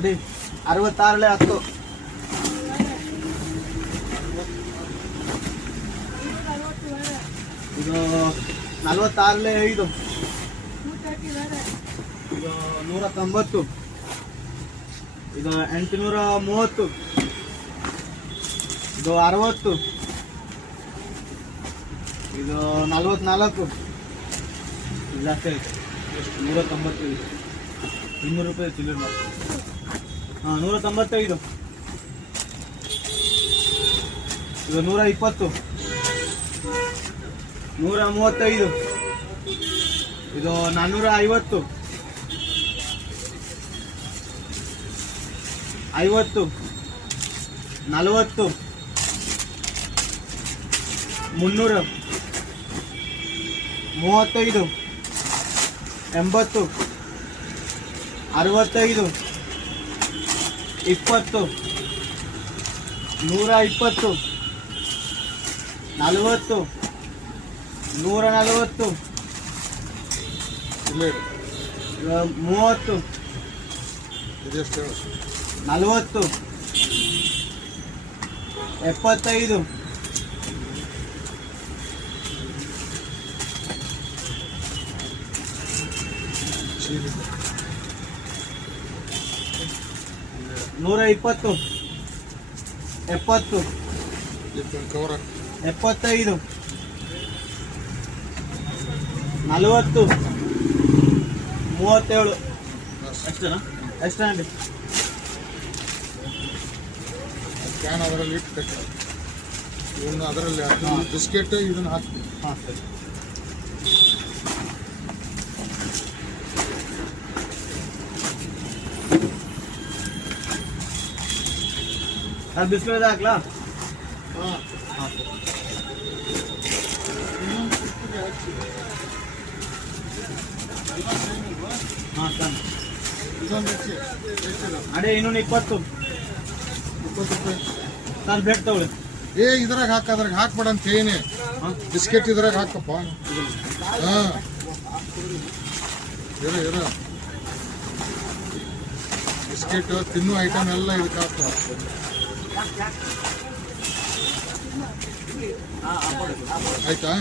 ಅಡಿ 66 10 ಇದು 46 5 ಇದು 190 ಇದು 830 ಇದು 60 ಇದು 44 ಜಾಸ್ತಿ ಆಯ್ತು 190 200 ರೂಪಾಯಿ ಚಿಲ್ಲರ್ ಮಾಡಿ 195 ಇದು 120 135 ಇದು 450 50 40 300 35 80 65 20 120 40 140 30 40 75 120 70 75 40 37 ಎಷ್ಟೇನಾ ಎಷ್ಟಂడి ಕ್ಯಾನ್ ಅದರಲ್ಲಿ ಇಟ್ಟು ಇವನ್ನ ಅದರಲ್ಲಿ ಬಿಸ್ಕೆಟ್ ಇದನ್ನ ಹಾಕ್ತೀವಿ. ಹಾಂ ಸರಿ ಅದು ಬಿಸ್ಕೆಟ್ ಹಾಕ್ಲಾ? ಹಾಂ ಹಾಂ ಸರಿ ಹಾಂ ಸರ್ ಇದೊಂದು ಅಡೆ 220 ರೂಪಾಯಿ. ಸರ್ ಬ್ರೆಡ್ ತಗೊಳ್ಳಿ. ಇದ್ರಾಗ ಅದ್ರಾಗ ಹಾಕ್ಬೇಡ ಅಂತ ಏನೇ ಬಿಸ್ಕೆಟ್ ಇದ್ರಾಗ ಹಾಕಪ್ಪ. ಹಾಂ ಇರ ಬಿಸ್ಕೆಟ್ ತಿನ್ನೋ ಐಟಮ್ ಎಲ್ಲ ಇದಕ್ಕೆ ಹಾಕ್ತಾವ. ಆಯ್ತಾ?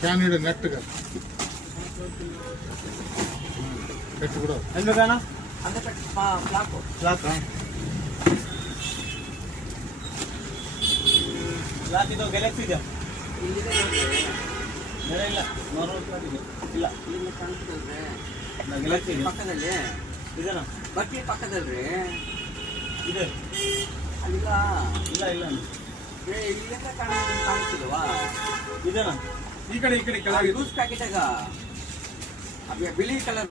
ಕ್ಯಾನ್ ಇಡ ನೆಟ್ಗೆ ಕಟ್ಟಿ ಬಿಡು. ಎಲ್ಲಿ ಬೇಕಣ್ಣ? ಫ್ಲಾಕ್ ಫ್ಲಾಕ್ ಇದು ಗ್ಯಾಲಕ್ಸಿ ಇದೆಯಾ? ಬೇರೆ ಇಲ್ಲ ನಾರ್ಮಲ್ ಫ್ಲಾಕ್ ಇದೆ. ಇಲ್ಲ ಗ್ಯಾಲಕ್ಸಿ ಇದೆ ಪಕ್ಕದಲ್ಲಿ ಇದೆನಾ? ಬಟ್ಟಿ ಪಕ್ಕದಲ್ರಿ ಇದೆ ಅಲ್ಲಿಲ್ಲ ಇಲ್ಲ ಇಲ್ಲ ಇಲ್ಲಿಂದ ಕಾಣಿಸ್ತಿಲ್ವಾ? ಇದೆನಾ? ಈ ಕಡೆ ಕೆಳಗೆ ಜ್ಯೂಸ್ ಪ್ಯಾಕೆಟಾಗ ಬಿಳಿ ಕಲರ್